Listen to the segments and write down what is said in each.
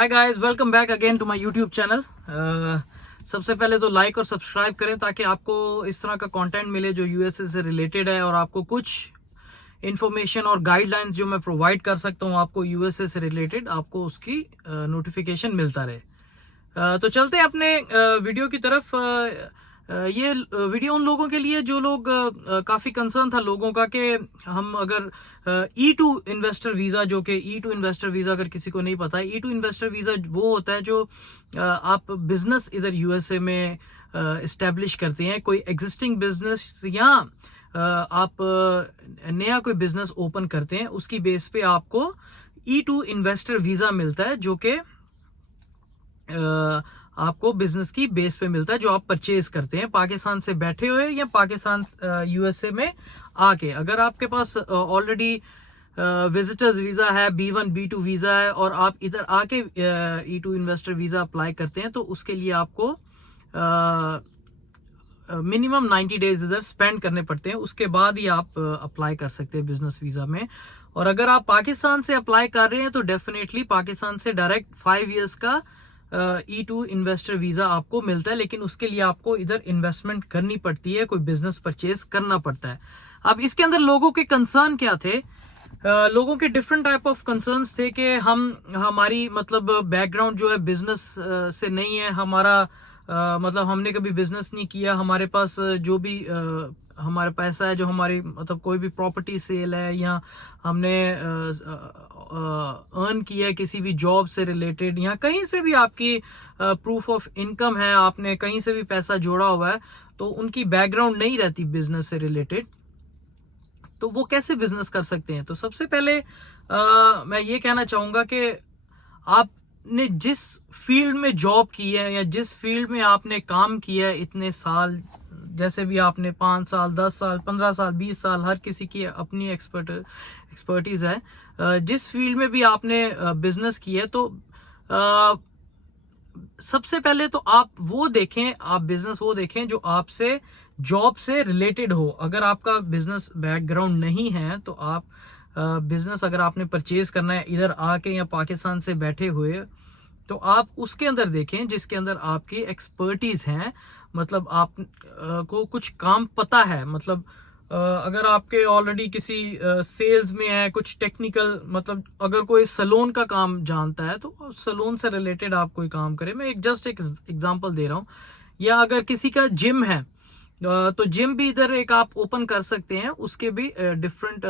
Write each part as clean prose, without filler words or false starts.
Hi guys, welcome back again to my YouTube channel. सबसे पहले तो लाइक और सब्सक्राइब करें ताकि आपको इस तरह का कंटेंट मिले जो यूएसए से रिलेटेड है और आपको कुछ इंफॉर्मेशन और गाइडलाइंस जो मैं प्रोवाइड कर सकता हूं आपको यूएसए से रिलेटेड, आपको उसकी नोटिफिकेशन मिलता रहे। तो चलते हैं अपने वीडियो की तरफ। ये वीडियो उन लोगों के लिए जो लोग काफी कंसर्न था लोगों का कि हम अगर E2 इन्वेस्टर वीजा, जो कि E2 इन्वेस्टर वीजा अगर किसी को नहीं पता है, E2 इन्वेस्टर वीजा वो होता है जो आप बिजनेस इधर यूएसए में इस्टेब्लिश करते हैं, कोई एग्जिस्टिंग बिजनेस या आप नया कोई बिजनेस ओपन करते हैं, उसकी बेस पे आपको E2 इन्वेस्टर वीजा मिलता है जो कि आपको बिजनेस की बेस पे मिलता है जो आप परचेज करते हैं पाकिस्तान से बैठे हुए या पाकिस्तान यूएसए में आके। अगर आपके पास ऑलरेडी विजिटर्स वीजा है, B1 B2 वीजा है और आप इधर आके E2 इन्वेस्टर वीजा अप्लाई करते हैं तो उसके लिए आपको मिनिमम 90 डेज इधर स्पेंड करने पड़ते हैं, उसके बाद ही आप अप्लाई कर सकते हैं बिजनेस वीजा में। और अगर आप पाकिस्तान से अप्लाई कर रहे हैं तो डेफिनेटली पाकिस्तान से डायरेक्ट 5 इयर्स का E2 इन्वेस्टर वीजा आपको मिलता है, लेकिन उसके लिए आपको इधर इन्वेस्टमेंट करनी पड़ती है, कोई बिजनेस परचेज करना पड़ता है। अब इसके अंदर लोगों के कंसर्न क्या थे? लोगों के डिफरेंट टाइप ऑफ कंसर्न्स थे कि हमारी मतलब बैकग्राउंड जो है बिजनेस से नहीं है, हमारा मतलब हमने कभी बिजनेस नहीं किया, हमारे पास जो भी हमारा पैसा है, जो हमारी मतलब कोई भी प्रॉपर्टी सेल है या हमने अर्न किया है किसी भी जॉब से रिलेटेड या कहीं से भी आपकी प्रूफ ऑफ इनकम है, आपने कहीं से भी पैसा जोड़ा हुआ है, तो उनकी बैकग्राउंड नहीं रहती बिजनेस से रिलेटेड, तो वो कैसे बिजनेस कर सकते हैं? तो सबसे पहले मैं ये कहना चाहूंगा कि आपने जिस फील्ड में जॉब की है या जिस फील्ड में आपने काम किया है इतने साल, जैसे भी आपने 5 साल 10 साल 15 साल 20 साल, हर किसी की अपनी एक्सपर्टीज है, जिस फील्ड में भी आपने बिजनेस किया है तो सबसे पहले तो आप वो देखें, आप बिजनेस वो देखें जो आपसे जॉब से रिलेटेड हो। अगर आपका बिजनेस बैकग्राउंड नहीं है तो आप बिजनेस अगर आपने परचेज करना है इधर आके या पाकिस्तान से बैठे हुए, तो आप उसके अंदर देखें जिसके अंदर आपकी एक्सपर्टीज है, मतलब आप को कुछ काम पता है। मतलब अगर आपके ऑलरेडी किसी सेल्स में है, कुछ टेक्निकल, मतलब अगर कोई सैलून का काम जानता है तो सैलून से रिलेटेड आप कोई काम करें। मैं एक एग्जांपल दे रहा हूं। या अगर किसी का जिम है तो जिम भी इधर एक आप ओपन कर सकते हैं, उसके भी डिफरेंट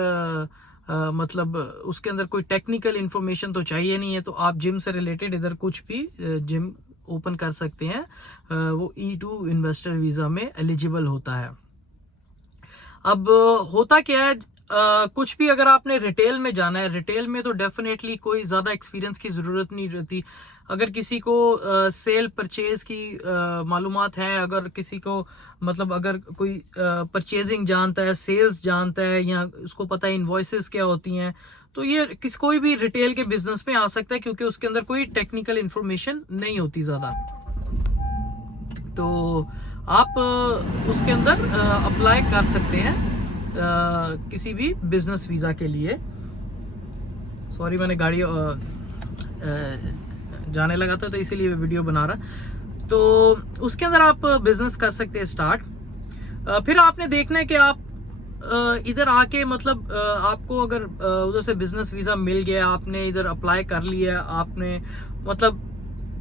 मतलब उसके अंदर कोई टेक्निकल इंफॉर्मेशन तो चाहिए नहीं है, तो आप जिम से रिलेटेड इधर कुछ भी जिम ओपन कर सकते हैं, वो E2 इन्वेस्टर वीजा में एलिजिबल होता है। अब होता क्या है, कुछ भी अगर आपने रिटेल में जाना है, रिटेल में तो डेफिनेटली कोई ज्यादा एक्सपीरियंस की जरूरत नहीं रहती। अगर किसी को सेल परचेज की मालूमात है, अगर किसी को मतलब अगर कोई परचेजिंग जानता है, सेल्स जानता है या उसको पता है इनवॉइसेस क्या होती हैं, तो ये कोई भी रिटेल के बिजनेस में आ सकता है क्योंकि उसके अंदर कोई टेक्निकल इंफॉर्मेशन नहीं होती ज्यादा। तो आप उसके अंदर अप्लाई कर सकते हैं किसी भी बिजनेस वीजा के लिए। सॉरी, मैंने गाड़ी जाने लगा था तो इसीलिए वीडियो बना रहा। तो उसके अंदर आप बिजनेस कर सकते हैं स्टार्ट। फिर आपने देखना है कि आप इधर आके मतलब आपको अगर उधर से बिजनेस वीजा मिल गया, आपने इधर अप्लाई कर लिया, आपने मतलब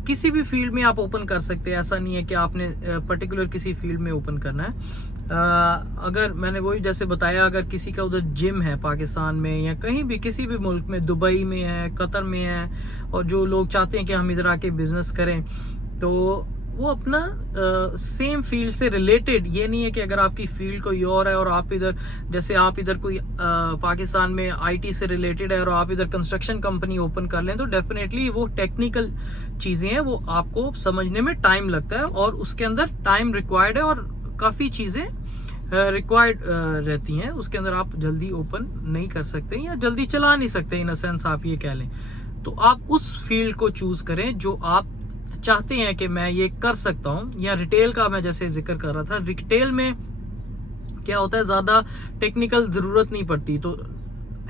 किसी भी फील्ड में आप ओपन कर सकते हैं, ऐसा नहीं है कि आपने पर्टिकुलर किसी फील्ड में ओपन करना है। अगर मैंने वही जैसे बताया, अगर किसी का उधर जिम है पाकिस्तान में या कहीं भी किसी भी मुल्क में, दुबई में है, कतर में है, और जो लोग चाहते हैं कि हम इधर आके बिजनेस करें, तो वो अपना सेम फील्ड से रिलेटेड, ये नहीं है कि अगर आपकी फील्ड कोई और है और आप इधर, जैसे आप इधर कोई पाकिस्तान में IT से रिलेटेड है और आप इधर कंस्ट्रक्शन कंपनी ओपन कर लें, तो डेफिनेटली वो टेक्निकल चीजें हैं, वो आपको समझने में टाइम लगता है और उसके अंदर टाइम रिक्वायर्ड है और काफी चीजें रिक्वायर्ड रहती हैं। उसके अंदर आप जल्दी ओपन नहीं कर सकते या जल्दी चला नहीं सकते, इन अ सेंस आप ये कह लें। तो आप उस फील्ड को चूज करें जो आप चाहते हैं कि मैं ये कर सकता हूं। या रिटेल का मैं जैसे जिक्र कर रहा था, रिटेल में क्या होता है, ज्यादा टेक्निकल जरूरत नहीं पड़ती, तो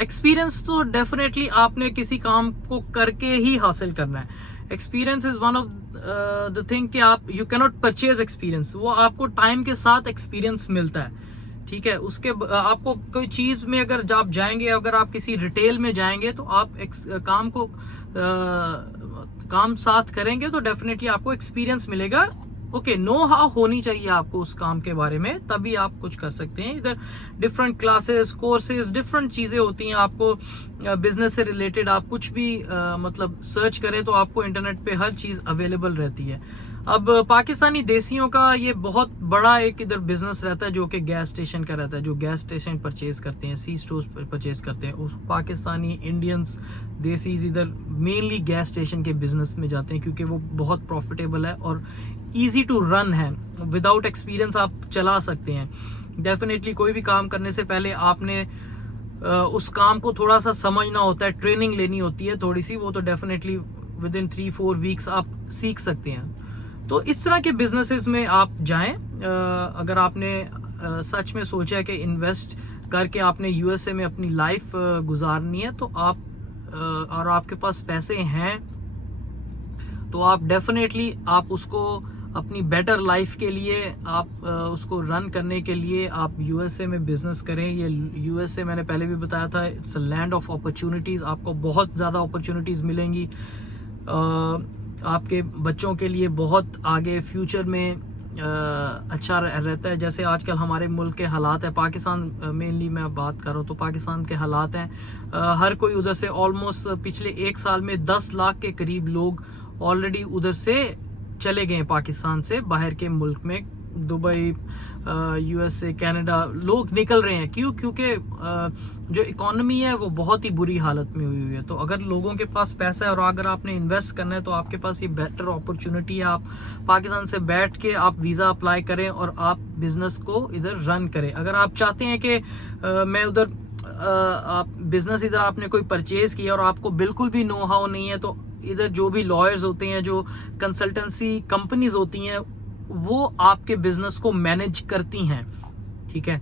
एक्सपीरियंस तो डेफिनेटली आपने किसी काम को करके ही हासिल करना है। Experience is one of the thing कि आप you can not purchase experience, वो आपको टाइम के साथ एक्सपीरियंस मिलता है, ठीक है। उसके आपको कोई चीज में अगर आप जाएंगे, अगर आप किसी रिटेल में जाएंगे तो आप काम साथ करेंगे तो डेफिनेटली आपको एक्सपीरियंस मिलेगा। ओके, नो हाउ होनी चाहिए आपको उस काम के बारे में, तभी आप कुछ कर सकते हैं। इधर डिफरेंट क्लासेस, कोर्सेज, डिफरेंट चीजें होती हैं। आपको बिजनेस से रिलेटेड आप कुछ भी मतलब सर्च करें तो आपको इंटरनेट पे हर चीज अवेलेबल रहती है। अब पाकिस्तानी देसियों का ये बहुत बड़ा एक इधर बिजनेस रहता है जो कि गैस स्टेशन का रहता है, जो गैस स्टेशन परचेज करते हैं, सी स्टोर परचेज करते हैं। उस पाकिस्तानी इंडियंस देसीज इधर मेनली गैस स्टेशन के बिजनेस में जाते हैं क्योंकि वो बहुत प्रॉफिटेबल है और इजी टू रन है। विदाउट एक्सपीरियंस आप चला सकते हैं। डेफिनेटली कोई भी काम करने से पहले आपने उस काम को थोड़ा सा समझना होता है, ट्रेनिंग लेनी होती है थोड़ी सी, वो तो डेफिनेटली विद इन 3-4 वीक्स आप सीख सकते हैं। तो इस तरह के बिजनेसेस में आप जाएं। अगर आपने सच में सोचा है कि इन्वेस्ट करके आपने यूएसए में अपनी लाइफ गुजारनी है तो आप और आपके पास पैसे हैं तो आप डेफिनेटली आप उसको अपनी बेटर लाइफ के लिए आप उसको रन करने के लिए आप यूएसए में बिजनेस करें। ये यूएसए मैंने पहले भी बताया था, it's a land of opportunities. आपको बहुत ज्यादा अपॉर्चुनिटीज मिलेंगी, आपके बच्चों के लिए बहुत आगे फ्यूचर में अच्छा रहता है। जैसे आजकल हमारे मुल्क के हालात है, पाकिस्तान मेनली मैं बात कर रहा हूँ तो पाकिस्तान के हालात हैं, हर कोई उधर से ऑलमोस्ट पिछले 1 साल में 10 लाख के करीब लोग ऑलरेडी उधर से चले गए पाकिस्तान से बाहर के मुल्क में। दुबई, यूएसए, कनाडा लोग निकल रहे हैं। क्यों? क्योंकि जो इकोनॉमी है वो बहुत ही बुरी हालत में हुई है। तो अगर लोगों के पास पैसा है और अगर आपने इन्वेस्ट करना है तो आपके पास ये बेटर अपॉर्चुनिटी है। आप पाकिस्तान से बैठ के आप वीजा अप्लाई करें और आप बिजनेस को इधर रन करें। अगर आप चाहते हैं कि मैं उधर आप बिजनेस इधर आपने कोई परचेज किया और आपको बिल्कुल भी नो हाउ नहीं है तो इधर जो भी लॉयर्स होते हैं, जो कंसल्टेंसी कंपनीज होती हैं, वो आपके बिजनेस को मैनेज करती हैं, ठीक है।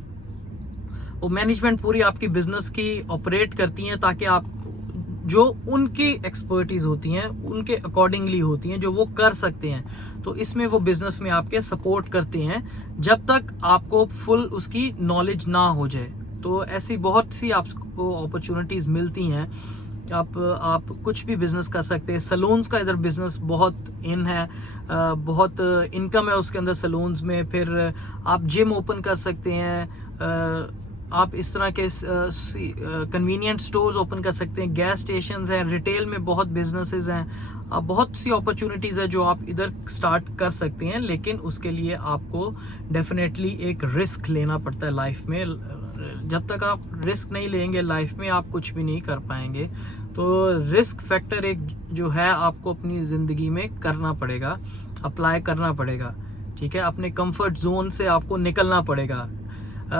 वो मैनेजमेंट पूरी आपकी बिजनेस की ऑपरेट करती हैं ताकि आप जो उनकी एक्सपर्टीज होती हैं उनके अकॉर्डिंगली होती हैं, जो वो कर सकते हैं। तो इसमें वो बिजनेस में आपके सपोर्ट करते हैं जब तक आपको फुल उसकी नॉलेज ना हो जाए। तो ऐसी बहुत सी आपको अपॉर्चुनिटीज मिलती हैं। आप कुछ भी बिजनेस कर सकते हैं। सलून्स का इधर बिजनेस बहुत इन है, बहुत इनकम है उसके अंदर सलून्स में। फिर आप जिम ओपन कर सकते हैं, आप इस तरह के कन्वीनियंट स्टोर्स ओपन कर सकते हैं, गैस स्टेशंस हैं, रिटेल में बहुत बिजनेसेस हैं। बहुत सी अपॉर्चुनिटीज है जो आप इधर स्टार्ट कर सकते हैं, लेकिन उसके लिए आपको डेफिनेटली एक रिस्क लेना पड़ता है लाइफ में। जब तक आप रिस्क नहीं लेंगे लाइफ में आप कुछ भी नहीं कर पाएंगे। तो रिस्क फैक्टर एक जो है आपको अपनी जिंदगी में करना पड़ेगा, अप्लाई करना पड़ेगा, ठीक है। अपने कंफर्ट जोन से आपको निकलना पड़ेगा।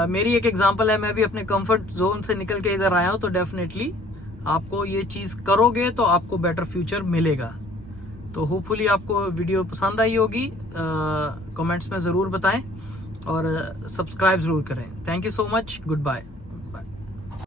मेरी एक एग्जांपल है, मैं भी अपने कंफर्ट जोन से निकल के इधर आया हूं, तो डेफिनेटली आपको ये चीज करोगे तो आपको बेटर फ्यूचर मिलेगा। तो होपफुली आपको वीडियो पसंद आई होगी। कमेंट्स में जरूर बताएं और सब्सक्राइब जरूर करें। Thank you so much, good bye.